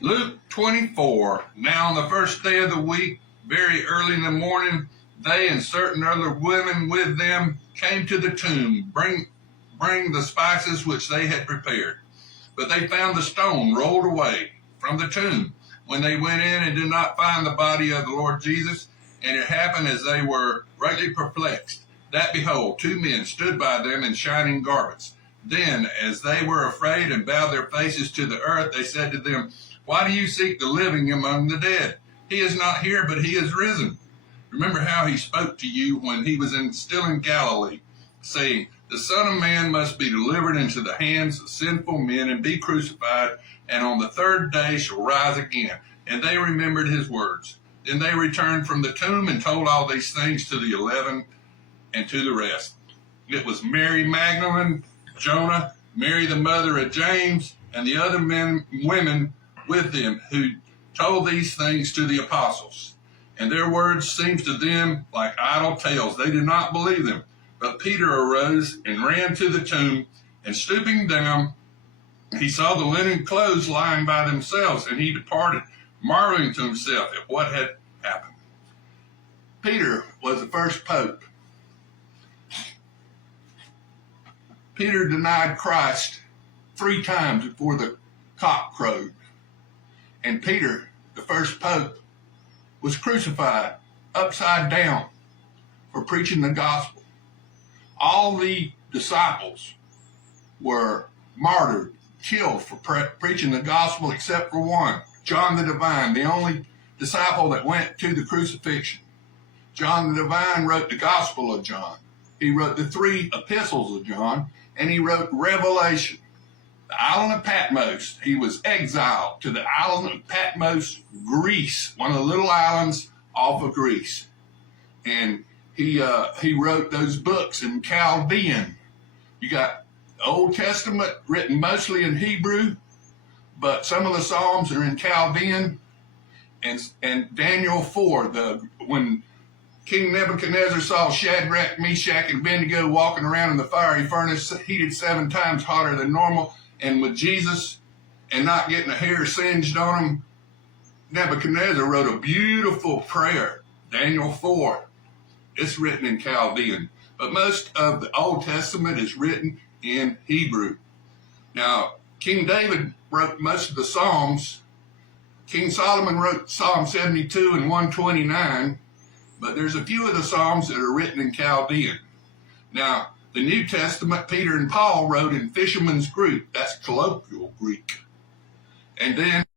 Luke 24. Now on the first day of the week, very early in the morning, they and certain other women with them came to the tomb, bring the spices which they had prepared. But they found the stone rolled away from the tomb when they went in and did not find the body of the Lord Jesus. And it happened as they were greatly perplexed, that behold, two men stood by them in shining garments. Then, as they were afraid and bowed their faces to the earth, they said to them, Why do you seek the living among the dead? He is not here, but he is risen. Remember how he spoke to you when he was still in Galilee, saying, The Son of Man must be delivered into the hands of sinful men and be crucified, and on the third day shall rise again. And they remembered his words. Then they returned from the tomb and told all these things to the 11 and to the rest. It was Mary Magdalene, Jonah, Mary the mother of James, and the other women with them who told these things to the apostles. And their words seemed to them like idle tales. They did not believe them. But Peter arose and ran to the tomb, and stooping down, he saw the linen clothes lying by themselves, and he departed, marveling to himself at what had happened. Peter was the first pope. Peter denied Christ 3 times before the cock crowed. And Peter, the first pope, was crucified upside down for preaching the gospel. All the disciples were martyred, killed for preaching the gospel except for one, John the Divine, the only disciple that went to the crucifixion. John the Divine wrote the Gospel of John. He wrote the 3 epistles of John, and he wrote Revelation. The island of Patmos, he was exiled to the island of Patmos, Greece, one of the little islands off of Greece. And he wrote those books in Chaldean. You got the Old Testament written mostly in Hebrew, but some of the Psalms are in Chaldean. And Daniel 4, when King Nebuchadnezzar saw Shadrach, Meshach, and Abednego walking around in the fiery furnace heated 7 times hotter than normal, and with Jesus and not getting a hair singed on him, Nebuchadnezzar wrote a beautiful prayer, Daniel 4. It's written in Chaldean, but most of the Old Testament is written in Hebrew. Now, King David wrote most of the Psalms. King Solomon wrote Psalm 72 and 129, but there's a few of the Psalms that are written in Chaldean. Now, the New Testament, Peter and Paul wrote in fisherman's Greek. That's colloquial Greek. And then